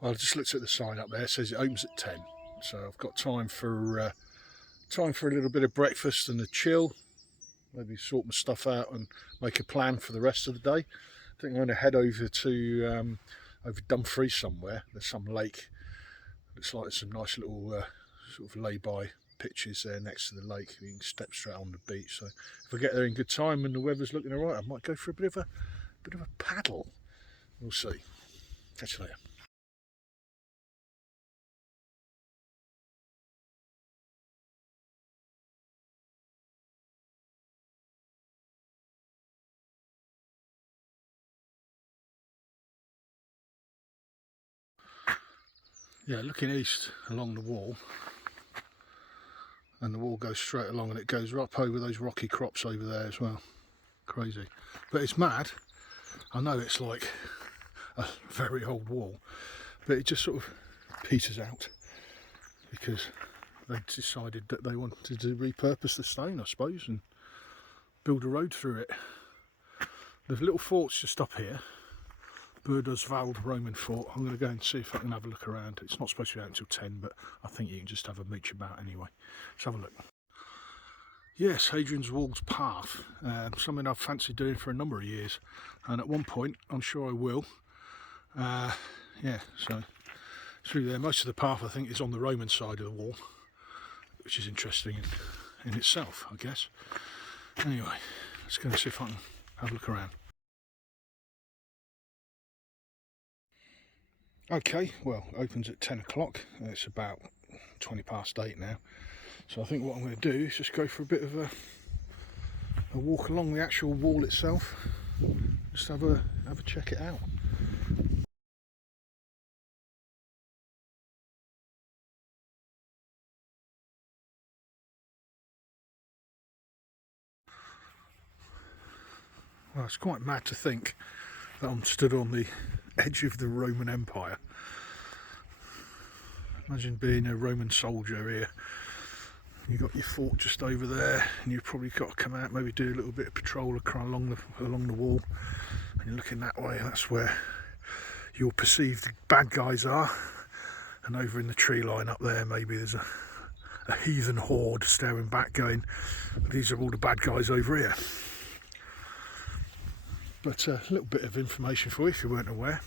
Well, I just looked at the sign up there. It says it opens at 10, so I've got time for a little bit of breakfast and a chill. Maybe sort my stuff out and make a plan for the rest of the day. I think I'm going to head over to over Dumfries somewhere. There's some lake. Looks like there's some nice little sort of lay-by pitches there next to the lake. You can step straight on the beach. So if I get there in good time and the weather's looking all right, I might go for a bit of a paddle. We'll see. Catch you later. Yeah, looking east along the wall, and the wall goes straight along and it goes up over those rocky crops over there as well. Crazy. But it's mad. I know it's like a very old wall, but it just sort of peters out because they decided that they wanted to repurpose the stone, I suppose, and build a road through it. There's little forts just up here. Burdoswald Roman fort. I'm going to go and see if I can have a look around. It's not supposed to be out until 10, but I think you can just have a mooch about anyway. Let's have a look. Yes, Hadrian's Wall's path. Something I've fancied doing for a number of years, and at one point I'm sure I will. Yeah, so through there. Most of the path I think is on the Roman side of the wall, which is interesting in itself, I guess. Anyway, let's go and see if I can have a look around. Okay, well, opens at 10 o'clock. It's about 20 past 8 now. So I think what I'm going to do is just go for a bit of a walk along the actual wall itself. Just have a check it out. Well, it's quite mad to think that I'm stood on the edge of the Roman Empire. Imagine being a Roman soldier here. You've got your fort just over there, and you've probably got to come out, maybe do a little bit of patrol along the wall. And you're looking that way, that's where your perceived bad guys are. And over in the tree line up there, maybe there's a heathen horde staring back going, these are all the bad guys over here. But a little bit of information for you if you weren't aware.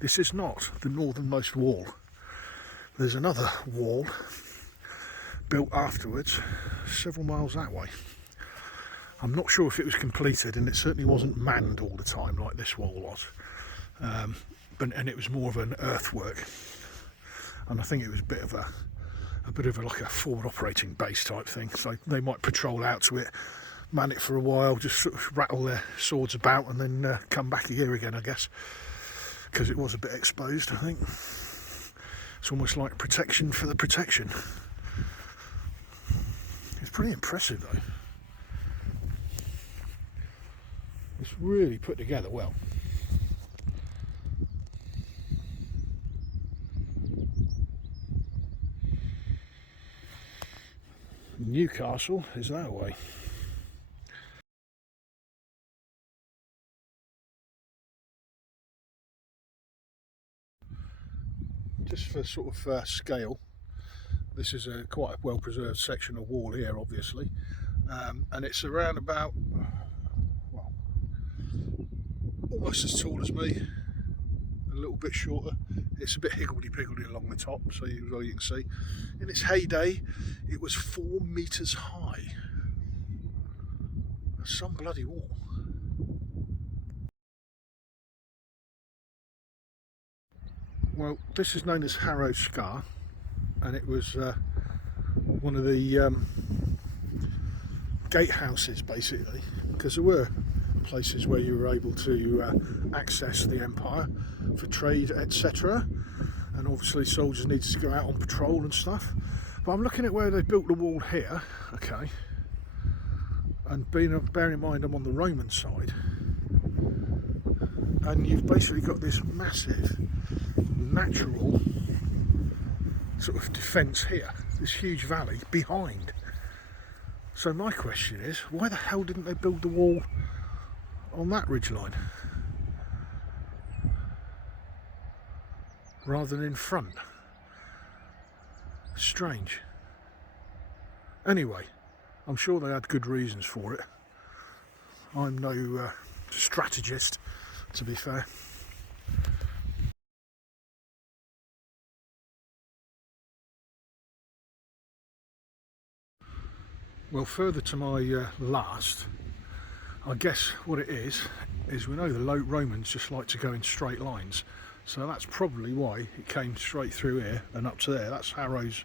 This is not the northernmost wall. There's another wall built afterwards, several miles that way. I'm not sure if it was completed, and it certainly wasn't manned all the time like this wall was. And it was more of an earthwork. And I think it was a bit of like a forward operating base type thing. So they might patrol out to it, man it for a while, just sort of rattle their swords about, and then come back here again, I guess, because it was a bit exposed. I think it's almost like protection for the protection. It's pretty impressive though. It's really put together well. Newcastle is that way. Just for sort of scale, this is quite a well preserved section of wall here, obviously, and it's around about, well, almost as tall as me, a little bit shorter. It's a bit higgledy-piggledy along the top, so you can see. In its heyday, it was 4 metres high. That's some bloody wall. Well, this is known as Harrow Scar, and it was one of the gatehouses, basically, because there were places where you were able to access the empire for trade, etc. And obviously soldiers needed to go out on patrol and stuff. But I'm looking at where they built the wall here, okay, and bearing in mind I'm on the Roman side, and you've basically got this massive natural sort of defence here, this huge valley behind. So my question is, why the hell didn't they build the wall on that ridgeline? rather than in front. Strange. Anyway, I'm sure they had good reasons for it. I'm no strategist, to be fair. Well, further to my last, I guess what it is we know the Romans just like to go in straight lines. So that's probably why it came straight through here and up to there. That's Harrow's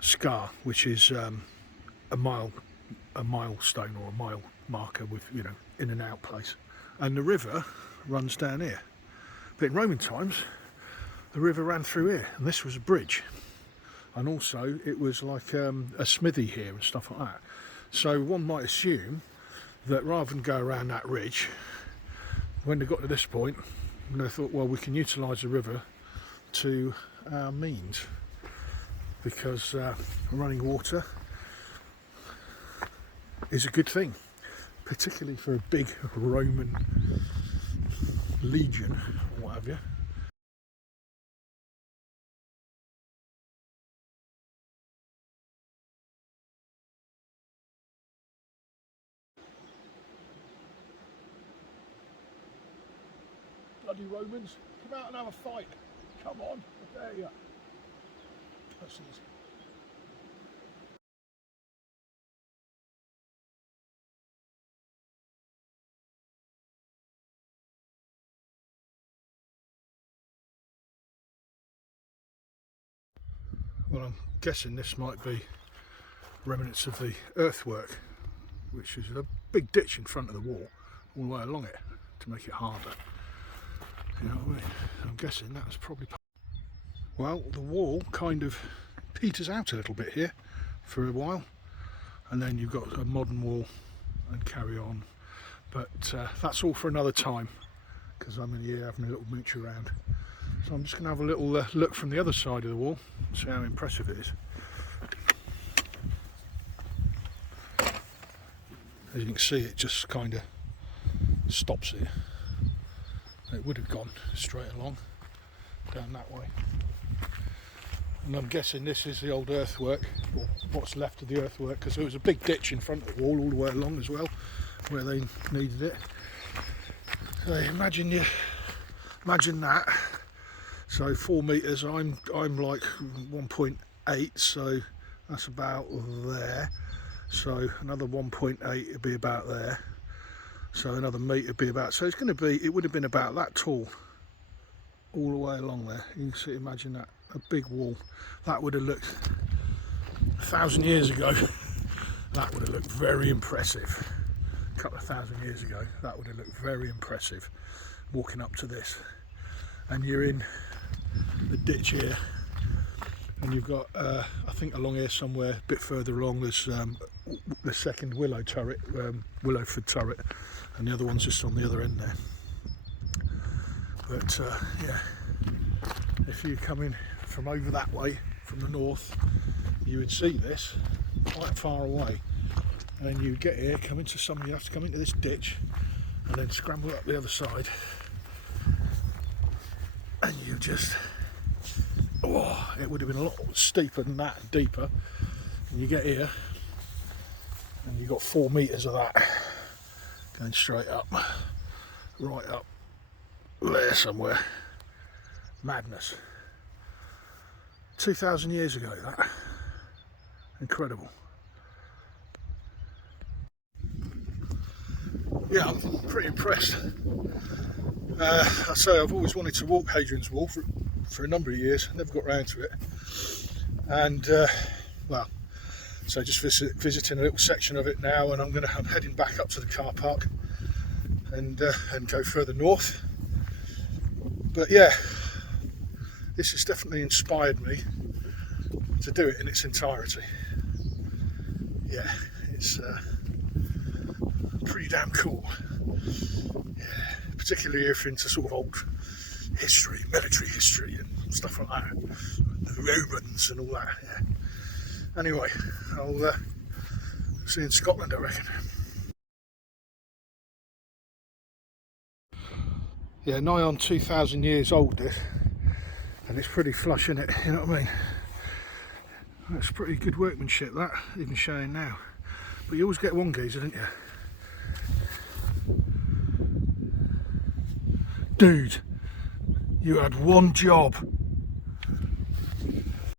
scar, which is a milestone or a mile marker with, you know, in and out place. And the river runs down here. But in Roman times, the river ran through here, and this was a bridge. And also it was like a smithy here and stuff like that. So one might assume that rather than go around that ridge, when they got to this point, they thought, well, we can utilise the river to our means, because running water is a good thing, particularly for a big Roman legion or what have you. Bloody Romans, come out and have a fight. Come on, I dare you. Pussies. Well, I'm guessing this might be remnants of the earthwork, which is a big ditch in front of the wall, all the way along it, to make it harder. You know what I mean? I'm guessing that's probably... Well, the wall kind of peters out a little bit here for a while, and then you've got a modern wall and carry on. But that's all for another time, because I'm in here having a little mooch around. So I'm just going to have a little look from the other side of the wall, see how impressive it is. As you can see, it just kind of stops here. It would have gone straight along down that way. And I'm guessing this is the old earthwork, or what's left of the earthwork, because there was a big ditch in front of the wall all the way along as well, where they needed it. So imagine that. So 4 metres, I'm like 1.8, so that's about there. So another 1.8 would be about there. So another metre would be about, so it's going to be, it would have been about that tall all the way along there. You can see, imagine that, a big wall. That would have looked, 1,000 years ago, that would have looked very impressive. A couple of 1,000 years ago, that would have looked very impressive, walking up to this. And you're in the ditch here, and you've got, I think along here somewhere, a bit further along, there's the second willow turret, Willowford turret, and the other one's just on the other end there. But yeah, if you come in from over that way, from the north, you would see this quite far away, and you get here, come into you have to come into this ditch, and then scramble up the other side, and you just, oh, it would have been a lot steeper than that, and deeper. And you get here, and you've got 4 metres of that going straight up, right up there somewhere. Madness. 2,000 years ago, that. Incredible. Yeah, I'm pretty impressed. I say I've always wanted to walk Hadrian's Wall for a number of years, never got round to it. And well, so just visiting a little section of it now, and I'm heading back up to the car park and go further north. But yeah, this has definitely inspired me to do it in its entirety. Yeah, it's pretty damn cool. Yeah, particularly if you're into sort of old history, military history and stuff like that, the Romans and all that. Yeah. Anyway, I'll see you in Scotland, I reckon. Yeah, nigh on 2,000 years old this, and it's pretty flush in it, you know what I mean? That's pretty good workmanship, that, even showing now. But you always get one geezer, don't you? Dude, you had one job.